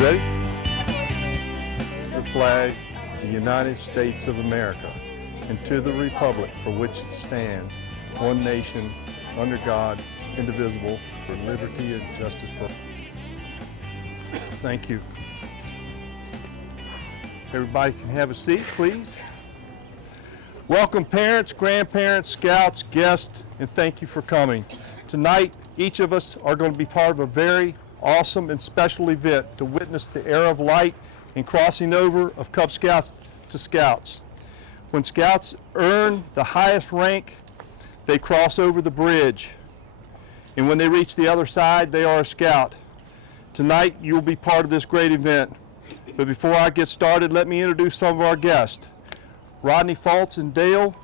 Ready? The flag of the United States of America, and to the republic for which it stands, one nation, under God, indivisible, for liberty and justice for all. Thank you. Everybody can have a seat, please. Welcome parents, grandparents, scouts, guests, and thank you for coming. Tonight, each of us are going to be part of a very awesome and special event to witness the era of light and crossing over of Cub Scouts to Scouts. When Scouts earn the highest rank, they cross over the bridge. And when they reach the other side, they are a Scout. Tonight, you'll be part of this great event. But before I get started, let me introduce some of our guests. Rodney Fultz and Dale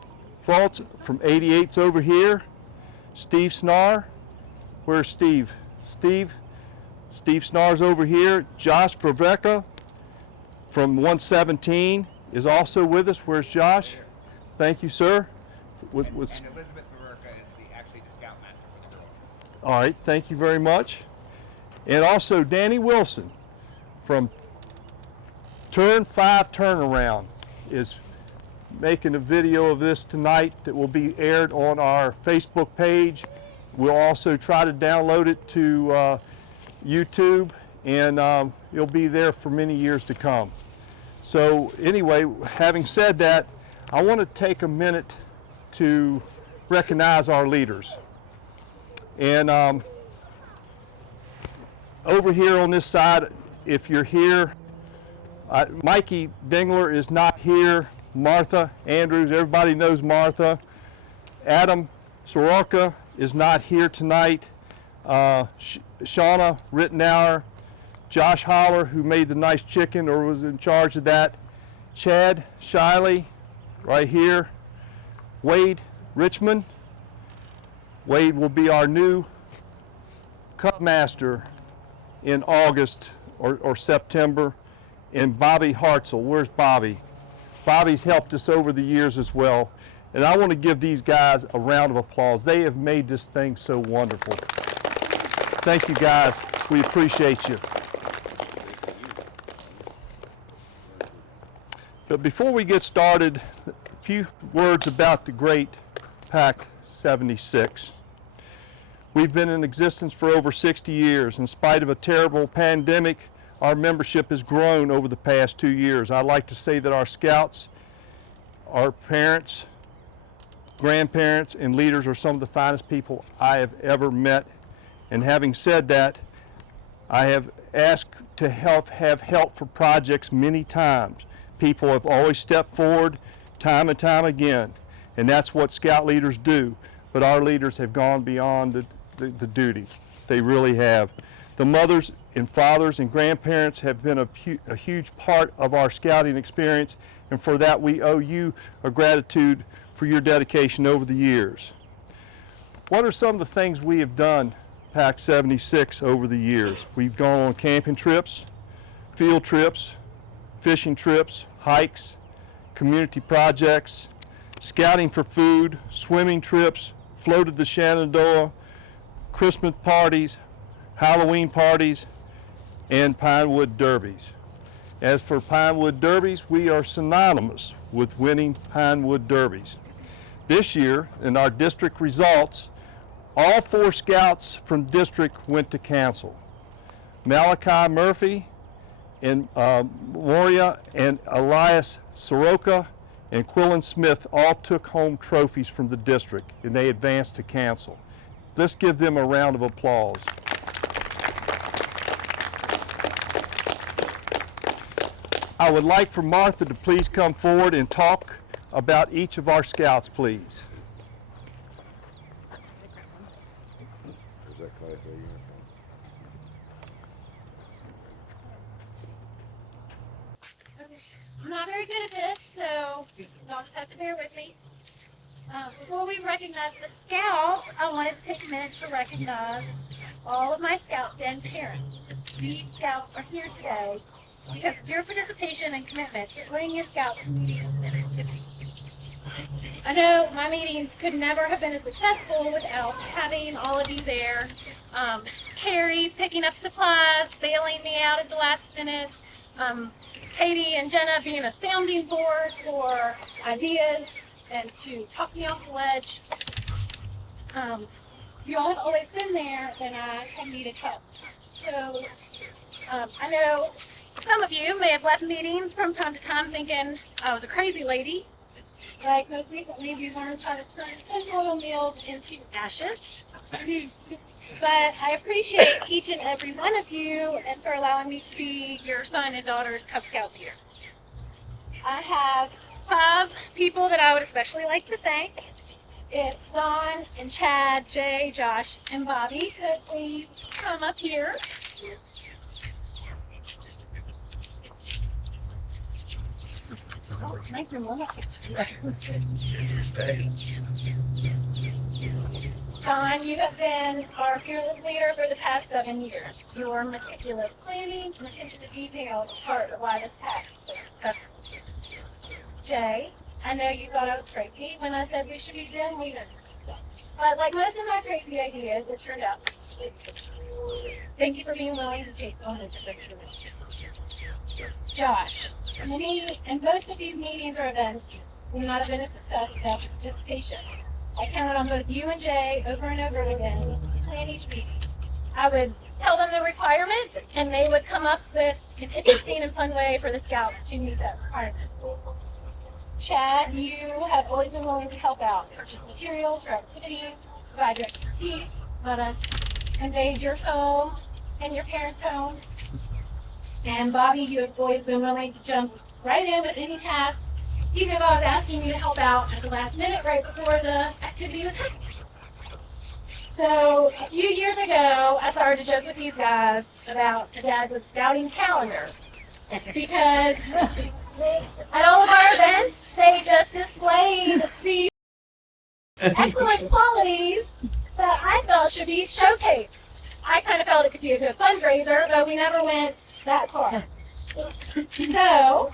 Fultz from 88's over here. Steve Snar. Where's Steve? Steve Snar's over here. Josh Verveka from 117 is also with us. Where's Josh? Thank you, sir. And Elizabeth Verveka is actually the Scoutmaster for the girls. All right, thank you very much. And also Danny Wilson from Turn 5 Turnaround is making a video of this tonight that will be aired on our Facebook page. We'll also try to download it to YouTube, and it'll be there for many years to come. So anyway, having said that, I want to take a minute to recognize our leaders. And over here on this side, if you're here, Mikey Dingler is not here. Martha Andrews, everybody knows Martha. Adam Soroka is not here tonight. Shauna Rittenauer, Josh Holler, who made the nice chicken or was in charge of that. Chad Shiley, right here. Wade Richmond. Wade will be our new Cub Master in August or September. And Bobby Hartzell, where's Bobby? Bobby's helped us over the years as well. And I want to give these guys a round of applause. They have made this thing so wonderful. Thank you guys, we appreciate you. But before we get started, a few words about the great PAC 76. We've been in existence for over 60 years. In spite of a terrible pandemic, our membership has grown over the past 2 years. I'd like to say that our Scouts, our parents, grandparents, and leaders are some of the finest people I have ever met. And having said that, I have asked to have help for projects many times. People have always stepped forward time and time again, and that's what Scout leaders do. But our leaders have gone beyond the duty. They really have. The mothers and fathers and grandparents have been a huge part of our scouting experience, and for that we owe you a gratitude for your dedication over the years. What are some of the things we have done, PAC 76, over the years? We've gone on camping trips, field trips, fishing trips, hikes, community projects, scouting for food, swimming trips, floated the Shenandoah, Christmas parties, Halloween parties, and Pinewood Derbies. As for Pinewood Derbies, we are synonymous with winning Pinewood Derbies. This year, in our district results, all 4 Scouts from district went to council. Malachi Murphy and Moria and Elias Soroka and Quillen Smith all took home trophies from the district, and they advanced to council. Let's give them a round of applause. I would like for Martha to please come forward and talk about each of our Scouts, please. Is that Class A uniform? Okay. I'm not very good at this, so y'all just have to bear with me. Before we recognize the Scouts, I wanted to take a minute to recognize all of my Scout Den parents. These Scouts are here today because of your participation and commitment to bring your Scout to meetings and activities. I know my meetings could never have been as successful without having all of you there. Carrie picking up supplies, bailing me out at the last minute. Katie and Jenna being a sounding board for ideas and to talk me off the ledge. You all have always been there when I have needed help. So I know some of you may have left meetings from time to time thinking I was a crazy lady. Like most recently, we learned how to turn tinfoil meals into ashes. But I appreciate each and every one of you and for allowing me to be your son and daughter's Cub Scout leader. I have 5 people that I would especially like to thank. If Don and Chad, Jay, Josh, and Bobby could please come up here. Oh, nice and warm. Don, you have been our fearless leader for the past 7 years. Your meticulous planning and attention to detail is part of why this pack is so successful. Jay, I know you thought I was crazy when I said we should be den leaders. But like most of my crazy ideas, it turned out. Thank you for being willing to take on this adventure with me. Josh, many and most of these meetings or events would not have been a success without your participation. I counted on both you and Jay over and over again to plan each meeting. I would tell them the requirements, and they would come up with an interesting and fun way for the scouts to meet that requirement. Chad, you have always been willing to help out, purchase materials for activities, provide your expertise, let us invade your home and your parents' homes. And Bobby, you have always been willing to jump right in with any task, even if I was asking you to help out at the last minute right before the activity was happening. So a few years ago, I started to joke with these guys about the Dads of Scouting calendar because at all of our events, they just displayed the excellent qualities that I felt should be showcased. I kind of felt it could be a good fundraiser, but we never went that far. So,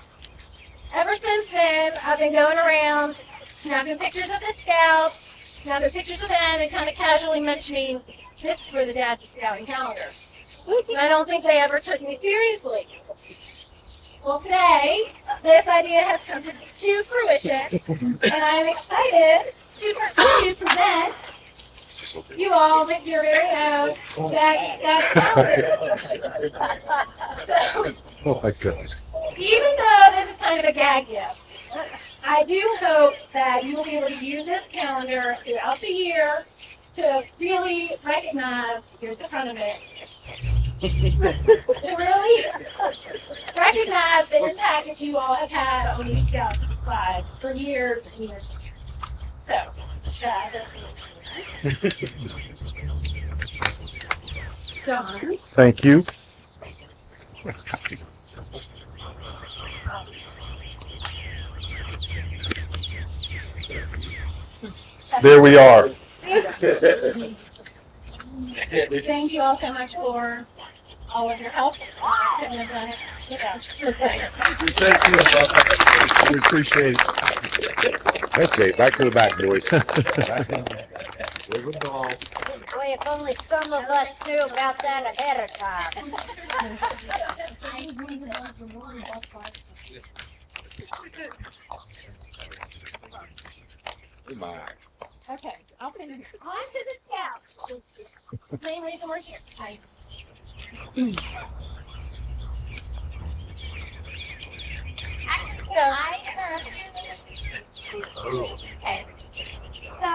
ever since then, I've been going around, snapping pictures of the scouts, snapping pictures of them, and kind of casually mentioning, this is for the Dads of Scouting calendar. And I don't think they ever took me seriously. Well, today, this idea has come to fruition, and I'm excited to present you all with your very own Dads of Scouting calendar. So, Oh my gosh. even though this is kind of a gag gift, I do hope that you will be able to use this calendar throughout the year to really recognize, here's the front of it, to really recognize the impact that you all have had on these Scout lives for years and years and years. So, Chad, this is Don. Thank you. There we are. Thank you all so much for all of your help. I couldn't have done it without you. We appreciate it. Okay, back to the back, boys. Boy, if only some of us knew about that ahead of time. My. Okay, I'll finish. On to the Scouts. Main reason we're here. Actually, can I interrupt you? Okay. So,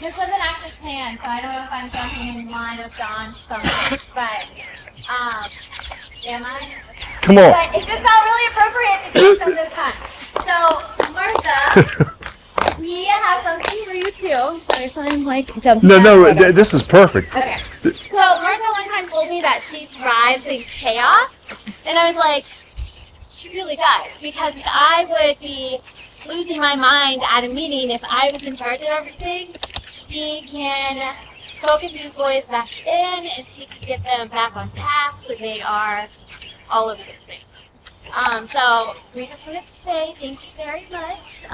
this wasn't actually planned, so I don't know if I'm jumping in line with Don something, but, am I? Come on. But it just felt really appropriate to do some this time. So, Martha, we have something for you too. Sorry if I'm like jumping. This is perfect. Okay. So Martha one time told me that she thrives in chaos, and I was like, she really does, because I would be losing my mind at a meeting if I was in charge of everything. She can focus these boys back in, and she can get them back on task when they are all over the place. So we just wanted to say thank you very much.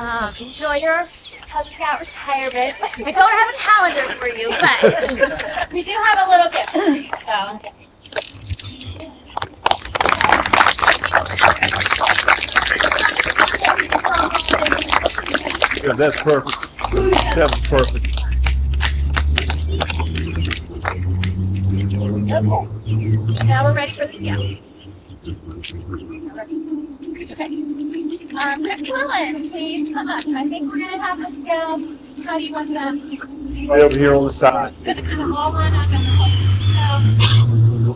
Enjoy your Cub Scout retirement. I don't have a calendar for you, but we do have a little gift for you. So. Yeah, that's perfect. That was perfect. Okay. Now we're ready for the scouts. Okay. Rick Quillen, please come up. I think we're going to have the scouts. How do you want them? Right over here on the side. Going to kind of all line up in the whole.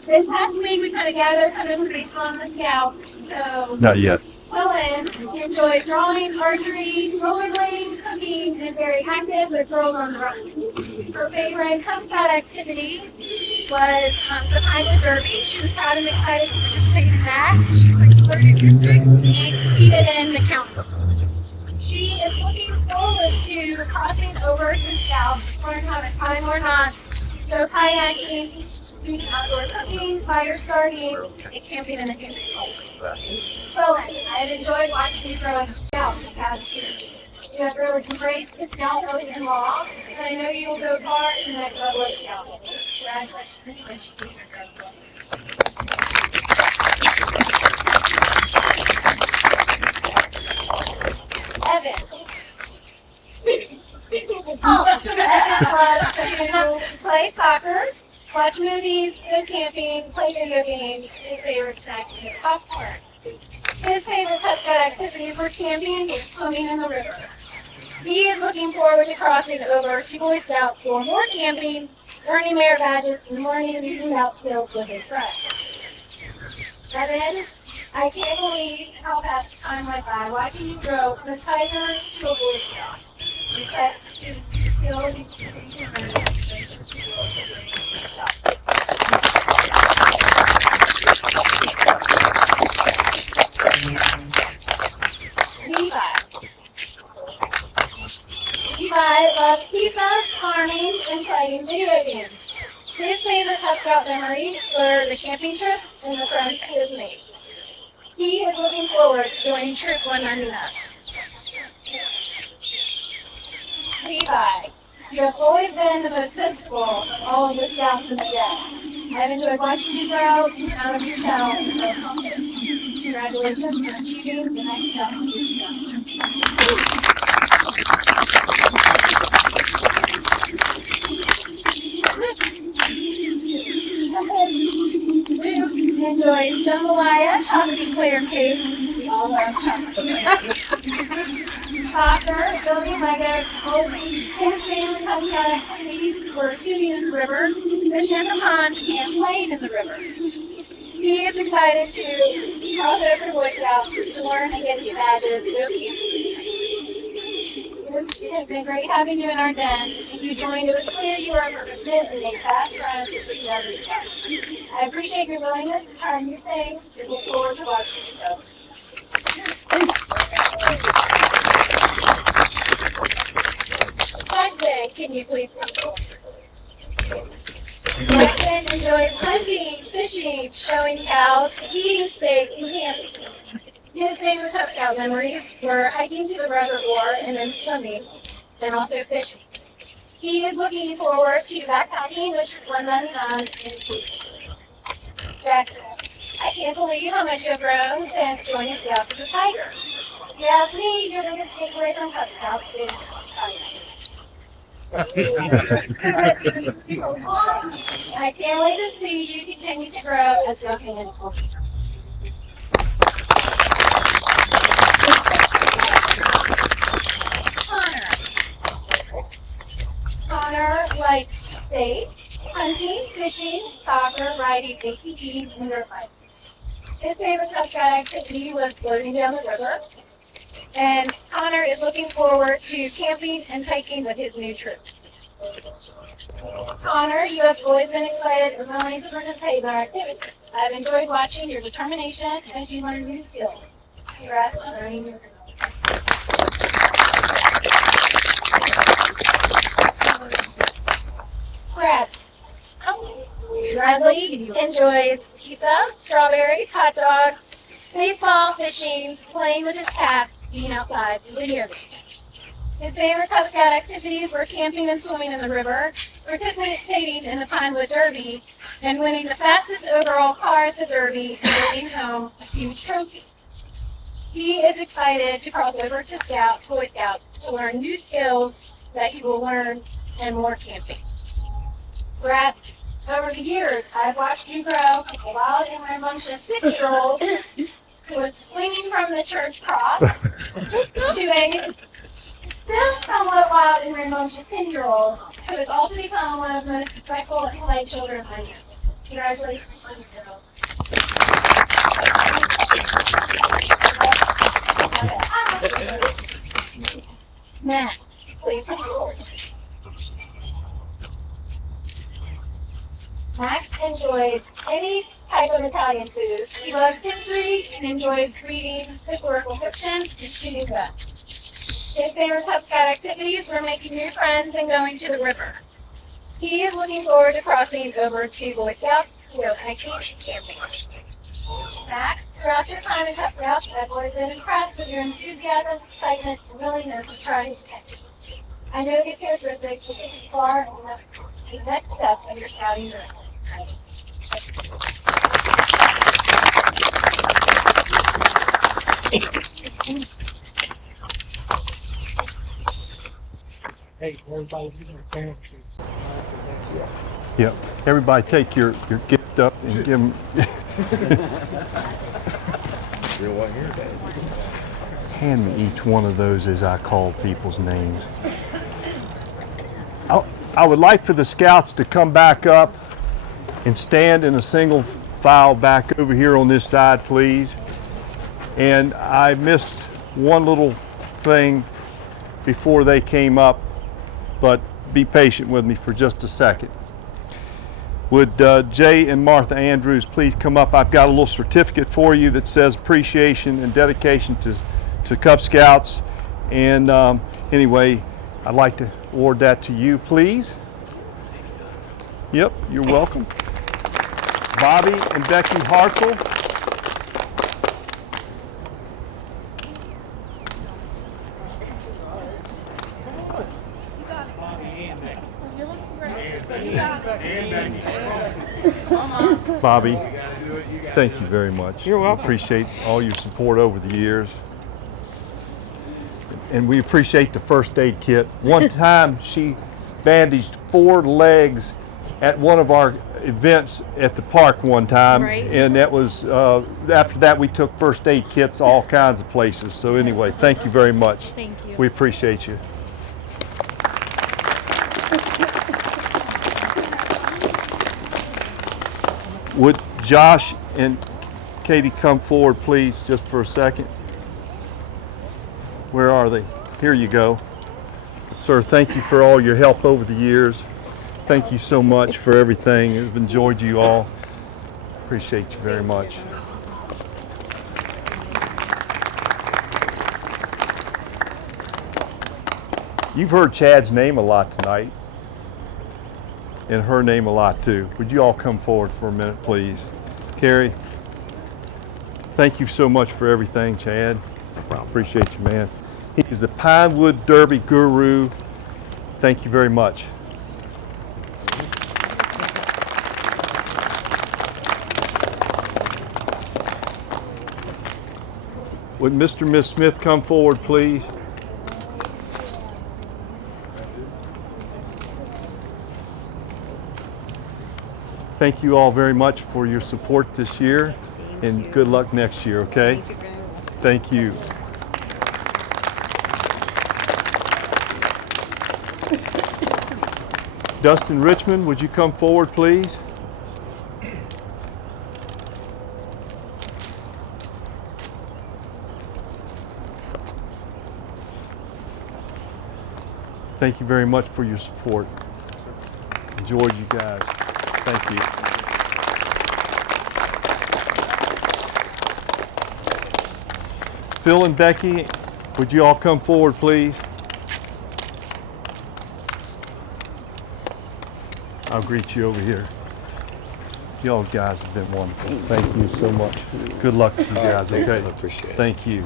So, this past week we kind of gathered some information on the scouts. So, Not yet. Quillen enjoys drawing, archery, rollerblading, cooking, and is very active with Girls on the Run. Her favorite Cub Scout activity was the Pilot Derby. She was proud and excited to participate in that. She learned districts and competed in the council. She is looking forward to crossing over to Scouts, learn how to tie more knots, go kayaking, do some outdoor cooking, fire starting, and camping in the camping hole. Quillen, I have enjoyed watching you grow as a Scout this past year. You have really embraced the Scout oath and law, and I know you will go far in the next level of Scouting. Congratulations. Evan. Loves to play soccer, watch movies, go camping, play video games. His favorite snack is popcorn. His favorite Cub Scout activities were camping and swimming in the river. He is looking forward to crossing over to Boy Scouts for more camping, earning merit badges, and learning new Scout skills with his friends. Evan, I can't believe how fast time went by watching you grow from a tiger to a Boy Scout. You said skills you continue to learn. Levi loves pizza, farming, and playing video games. His favorite Cub Scout memories were the camping trips and the friends he has made. He is looking forward to joining Troop 199. Levi, you have always been the most sensible of all of the Scouts in the day. I've enjoyed watching you grow out of your shell and grow confidence. Congratulations on achieving the next step of your Scout. Luke enjoys jambalaya, chocolate clear cake. We all love chocolate clear cake. Soccer, building Legos, bowling. His favorite Cub Scout activities were shooting in the river, fishing in the pond, and playing in the river. He is excited to cross over to Boy Scouts to learn and get his badges, go camping. It has been great having you in our den. When you joined, it was clear you were a perfect fit and made fast friends with the other Scouts. I appreciate your willingness to try new things and look forward to watching you go. Jackson, can you please come forward? Jackson enjoys hunting, fishing, showing cows, eating steak, and camping. His favorite Cub Scout memories were hiking to the reservoir and then swimming, and also fishing. He is looking forward to backpacking with Troop 199 in Cleveland. Jackson, I can't believe how much you have grown since joining Scouts as a tiger. If you ask me, your biggest takeaway from Cub Scouts is I can't wait to see you continue to grow as young individuals. Connor likes steak, hunting, fishing, soccer, riding ATVs, and dirt bikes. His favorite Cub Scout activity was floating down the river. And Connor is looking forward to camping and hiking with his new troop. Connor, you have always been excited and willing to participate in our activities. I've enjoyed watching your determination as you learn new skills. Congrats on earning your Brad, Bradley enjoys pizza, strawberries, hot dogs, baseball, fishing, playing with his cats, being outside, and video games. His favorite Cub Scout activities were camping and swimming in the river, participating in the Pinewood Derby, and winning the fastest overall car at the Derby and bringing home a huge trophy. He is excited to cross over to Boy Scouts to learn new skills that he will learn and more camping. Brad, over the years, I've watched you grow from a wild and rambunctious 6-year-old who was swinging from the church cross to a still somewhat wild and rambunctious 10-year-old who has also become one of the most respectful and polite children I know. Congratulations on your girls. Max, please come forward. Max enjoys any type of Italian food. He loves history and enjoys reading historical fiction and shooting guns. His favorite Cub Scout activities were making new friends and going to the river. He is looking forward to crossing over to Boy Scouts to go hiking and camping. Max, throughout your time in Cub Scouts, I've always been impressed with your enthusiasm, excitement, and willingness to try new things. I know these characteristics will take you far in the next step of your scouting journey. Hey, everybody, give their parents. Yep. Everybody take your gift up and give them. Real one here, Dad. Hand me each one of those as I call people's names. I would like for the scouts to come back up and stand in a single file back over here on this side, please. And I missed one little thing before they came up, but be patient with me for just a second. Would Jay and Martha Andrews please come up? I've got a little certificate for you that says appreciation and dedication to Cub Scouts. And anyway, I'd like to award that to you, please. Yep, you're welcome. Bobby and Becky Hartzell. Bobby, thank you very much. You're welcome. Appreciate all your support over the years. And we appreciate the first aid kit. One time she bandaged 4 legs at one of our events at the park one time. Right. And that was, after that we took first aid kits all kinds of places. So anyway, thank you very much. Thank you. We appreciate you. Would Josh and Katie come forward, please, just for a second? Where are they? Here you go. Sir, thank you for all your help over the years. Thank you so much for everything. I've enjoyed you all. Appreciate you very much. You've heard Chad's name a lot tonight, and her name a lot too. Would you all come forward for a minute, please? Carrie, thank you so much for everything, Chad. Appreciate you, man. He's the Pinewood Derby guru. Thank you very much. Would Mr. and Ms. Smith come forward, please? Thank you all very much for your support this year, and good luck next year, okay? Thank you. Dustin Richmond, would you come forward, please? Thank you very much for your support. Enjoyed you guys. Thank you. Phil and Becky, would you all come forward, please? I'll greet you over here. Y'all guys have been wonderful. Thank you so much. Good luck to you guys, Thanks, okay? man. Appreciate it. Thank you.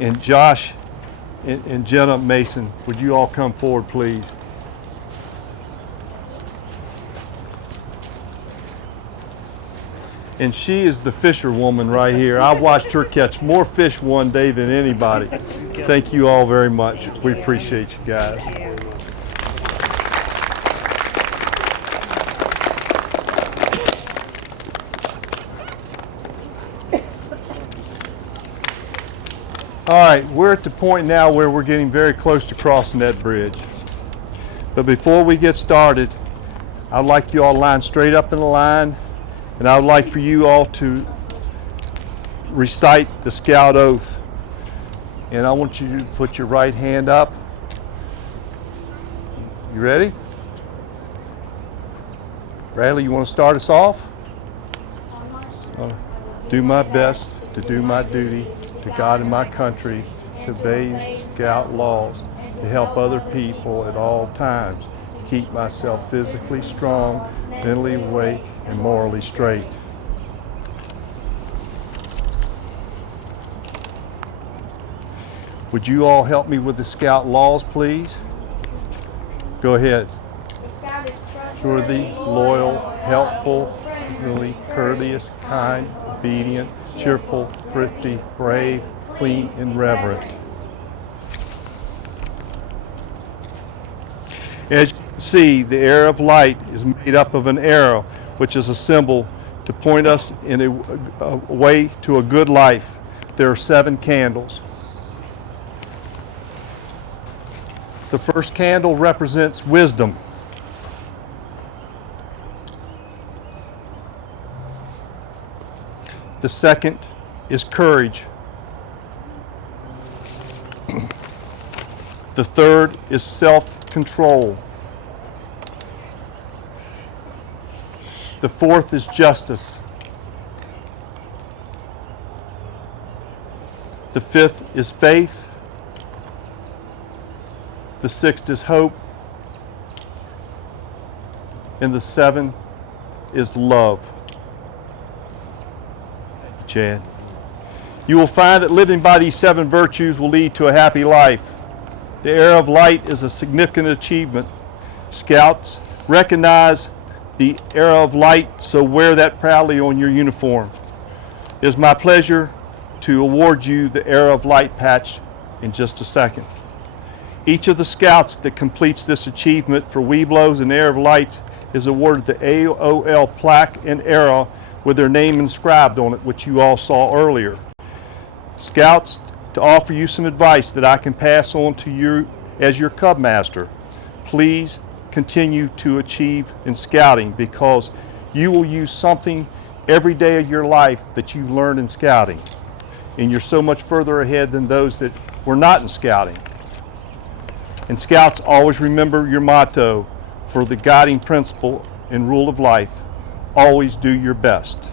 And Josh and Jenna Mason, would you all come forward, please? And she is the fisherwoman right here. I watched her catch more fish one day than anybody. Thank you all very much. We appreciate you guys. All right, we're at the point now where we're getting very close to crossing that bridge. But before we get started, I'd like you all to line straight up in a line, and I would like for you all to recite the Scout Oath. And I want you to put your right hand up. You ready? Bradley, you want to start us off? Do my best to do my duty to God and my country, to obey Scout laws, to help other people at all times, keep myself physically strong, mentally awake, and morally straight. Would you all help me with the Scout laws, please? Go ahead. Trustworthy, loyal, helpful, really courteous, kind, obedient, cheerful, thrifty, brave, clean, and reverent. As you can see, the arrow of light is made up of an arrow, which is a symbol to point us in a way to a good life. There are 7 candles. The first candle represents wisdom. The second is courage. The third is self-control. The fourth is justice. The fifth is faith. The sixth is hope. And the seventh is love. Chad. You will find that living by these 7 virtues will lead to a happy life. The arrow of light is a significant achievement. Scouts, recognize the arrow of light, so wear that proudly on your uniform. It is my pleasure to award you the arrow of light patch in just a second. Each of the scouts that completes this achievement for Webelos and Arrow of Lights is awarded the AOL plaque and arrow with their name inscribed on it, which you all saw earlier. Scouts, to offer you some advice that I can pass on to you as your Cub Master, please continue to achieve in scouting, because you will use something every day of your life that you've learned in scouting. And you're so much further ahead than those that were not in scouting. And Scouts, always remember your motto for the guiding principle and rule of life: always do your best.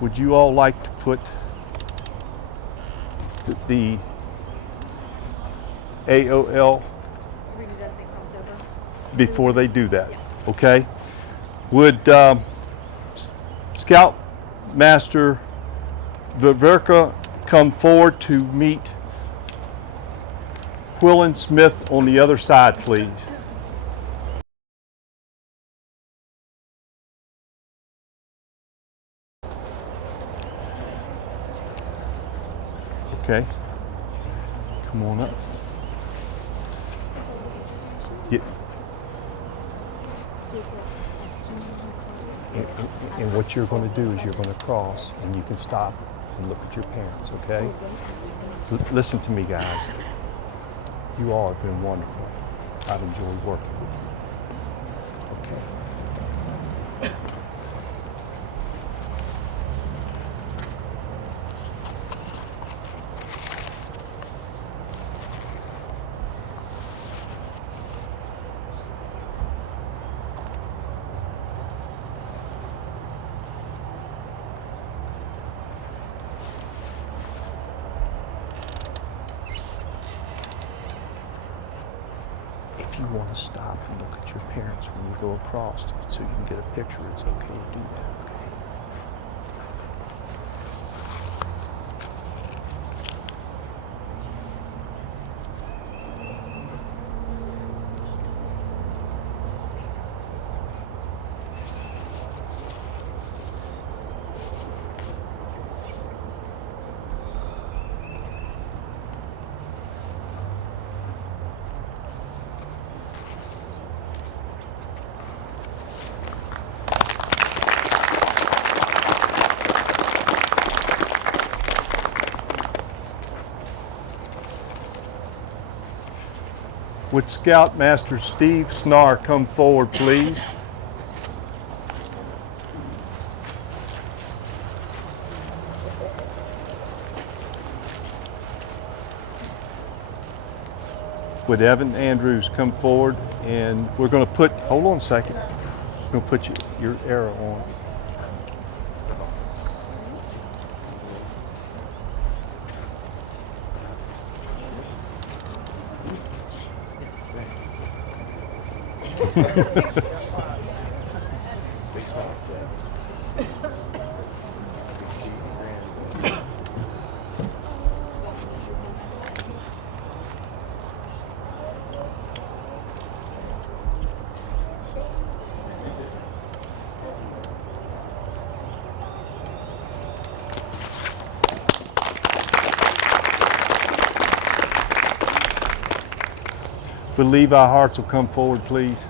Would you all like to put the AOL before they do that? Okay. Would Scout Master Viverka come forward to meet Quillen Smith on the other side, please? Okay, come on up. And what you're going to do is you're going to cross, and you can stop and look at your parents, okay? Listen to me, guys. You all have been wonderful. I've enjoyed working with you. Okay. if you want to stop and look at your parents when you go across so you can get a picture, it's okay to do that. Okay? Would Scoutmaster Steve Snar come forward, please? Would Evan Andrews come forward? And we're going to put, hold on a second. We're going to put your arrow on. Would Levi Hartzell come forward, please?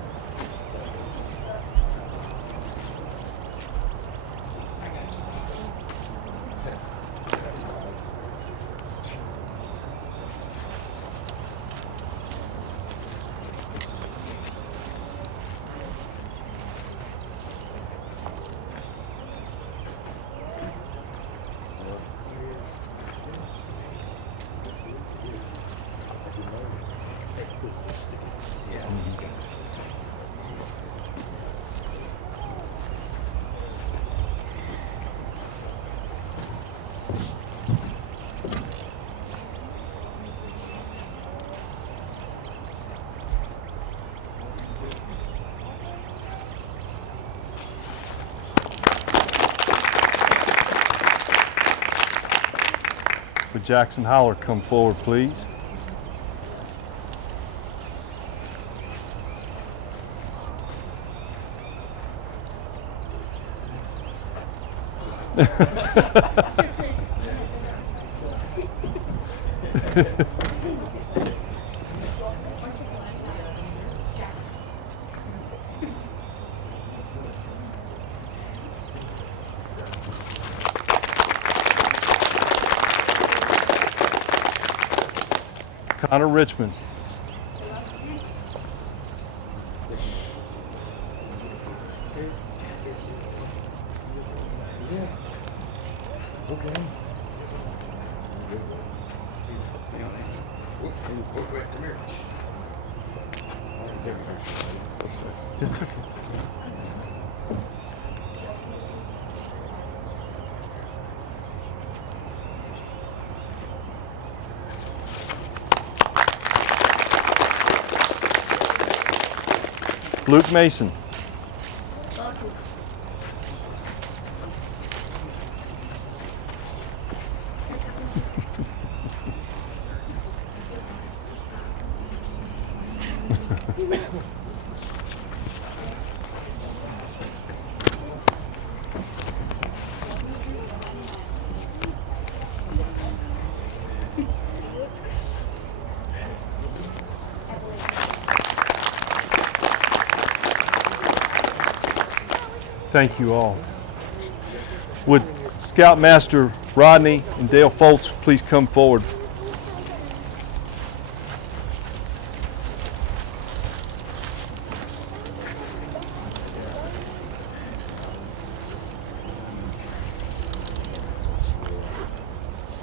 Would Jackson Holler come forward, please? Connor Richmond. It's okay. Luke Mason. Thank you all. Would Scoutmaster Rodney and Dale Foltz please come forward?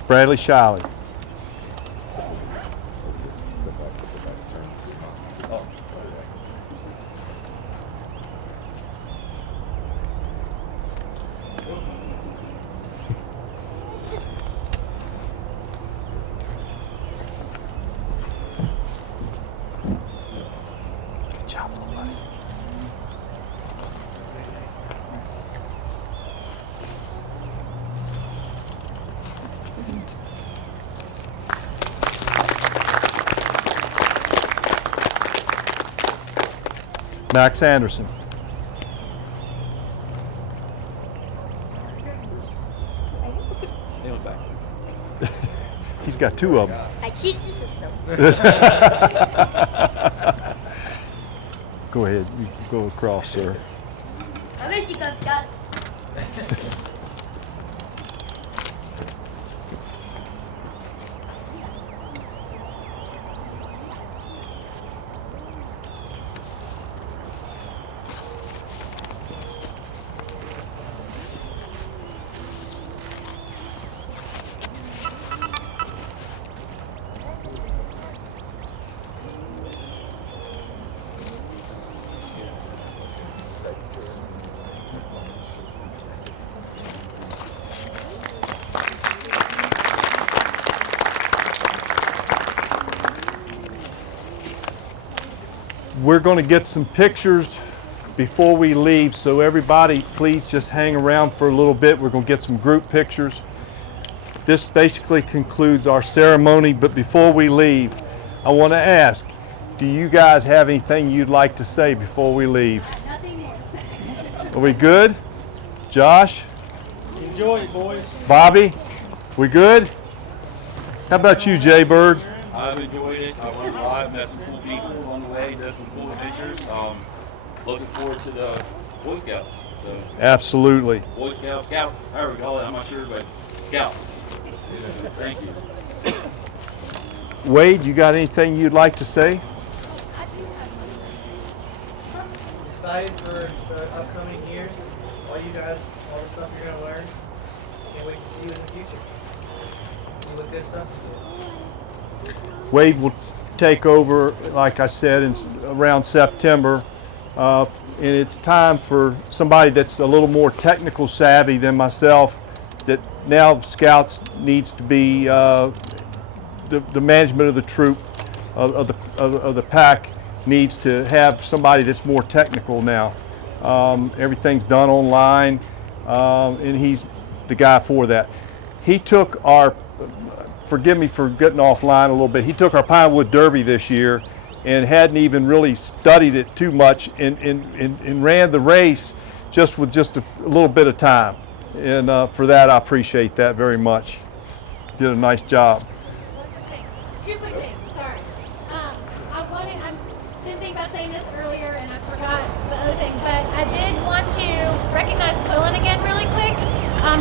Bradley Shiley. Max Anderson. He's got two of them. I cheat the system. Go ahead, you can go across, sir. I miss you, Cub Scouts. We're going to get some pictures before we leave, so everybody please just hang around for a little bit. We're going to get some group pictures. This basically concludes our ceremony, but before we leave, I want to ask, do you guys have anything you'd like to say before we leave? Nothing more. Are we good? Josh? Enjoy it, boys. Bobby? We good? How about you, Jay Bird? I've enjoyed it. I learned a lot, met some cool people along the way, did some cool adventures. Looking forward to the Boy Scouts. So, Absolutely. Boy Scouts, Scouts, however we call it, I'm not sure, but Scouts. Thank you. Wade, you got anything you'd like to say? Excited for the upcoming years. All you guys, all the stuff you're gonna learn. Can't wait to see you in the future. See what good stuff you do. Wade will take over, like I said, around September. And it's time for somebody that's a little more technical savvy than myself, that now Scouts needs to be the management of the troop, of the pack needs to have somebody that's more technical now. Everything's done online, and he's the guy for that. He took our, forgive me for getting offline a little bit, he took our Pinewood Derby this year and hadn't even really studied it too much, and ran the race just with just a little bit of time. And for that, I appreciate that very much. Did a nice job. Two quick things, sorry. I didn't think about saying this earlier and I forgot the other thing, but I did want to recognize Quillen again really quick.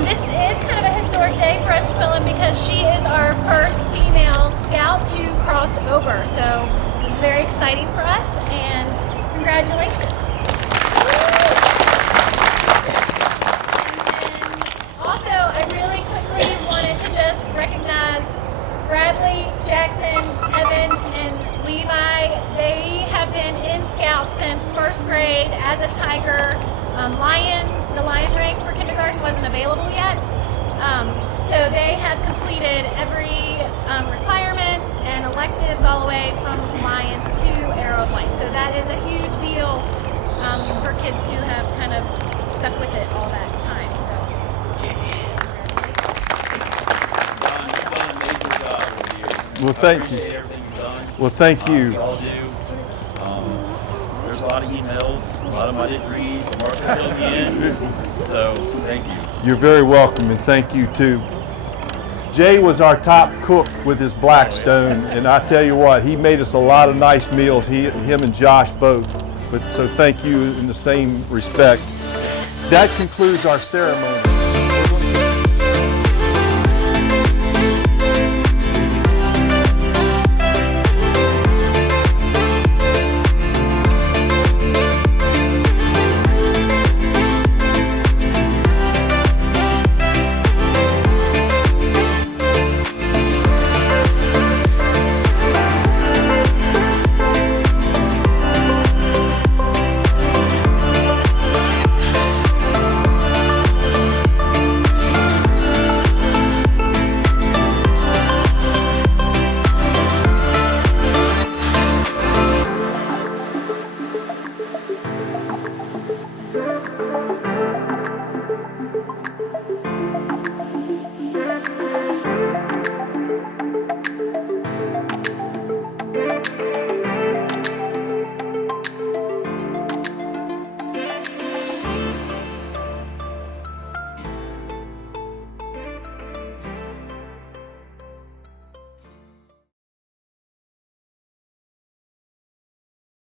This is kind of a historic day for us, Quillen, because she is our first female scout to cross over. So this is very exciting for us, and congratulations. Also, I really quickly wanted to just recognize Bradley, Jackson, Evan, and Levi. They have been in Scouts since first grade as a Tiger. The Lion rank for kindergarten wasn't available yet. So they have completed every requirement and electives all the way from Lions to Arrow of Light. So that is a huge deal for kids to have kind of stuck with it all that time. So. You've done an amazing job over the years. Well, thank you. I appreciate everything you've done. Well, thank you. You all do. There's a lot of emails. A lot of them I didn't read, but Marshall filled me in. So, thank you. You're very welcome, and thank you too. Jay was our top cook with his Blackstone, and I tell you what, he made us a lot of nice meals, him and Josh both. But so thank you in the same respect. That concludes our ceremony.